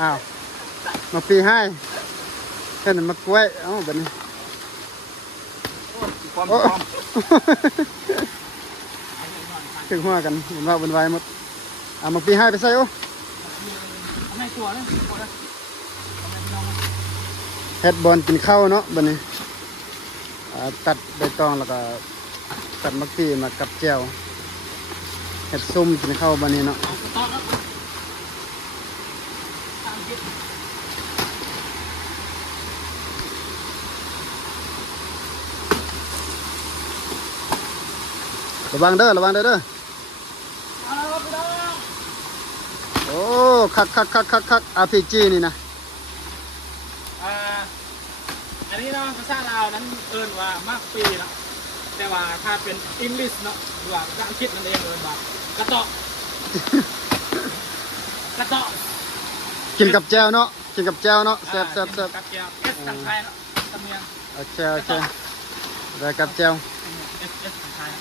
อ้าวมาปีให้แค่นั้นมากล้วยเอ้าแบบนี้ ความ โอ้ ความ ถึงหัวกันเหมือนว่าบนไว้หมดมาปีให้ไปใส่โอ้ ไม่ตัวนะตัวนะ เฮ็ดบอลกินข้าวเนาะแบบนี้ตัดใบตองแล้วก็ตัดมักปีมากับแจ่วเฮ็ดซุ่มกินข้าวแบบนี้เนาะ ต่อครับ ระวังเด้อระวังเด้อเด้อ เอาละครับพี่น้อง โอ้คัก RPG นี่นะ อันนี้เนาะภาษาลาวนั้นเอิ้นว่ามากปีนะแต่ว่าถ้าเป็นอังกฤษเนาะหรือว่าภาษาอังกฤษนั่นเองเอิ้นว่ากระเตาะกระเตาะ กินกับแจ่วเนาะกินกับแจ่วเนาะแซ่บ กับแก้วเอสทางไทยเนาะตำเนียง โอเคได้กับแจ่ว เอสทางไทย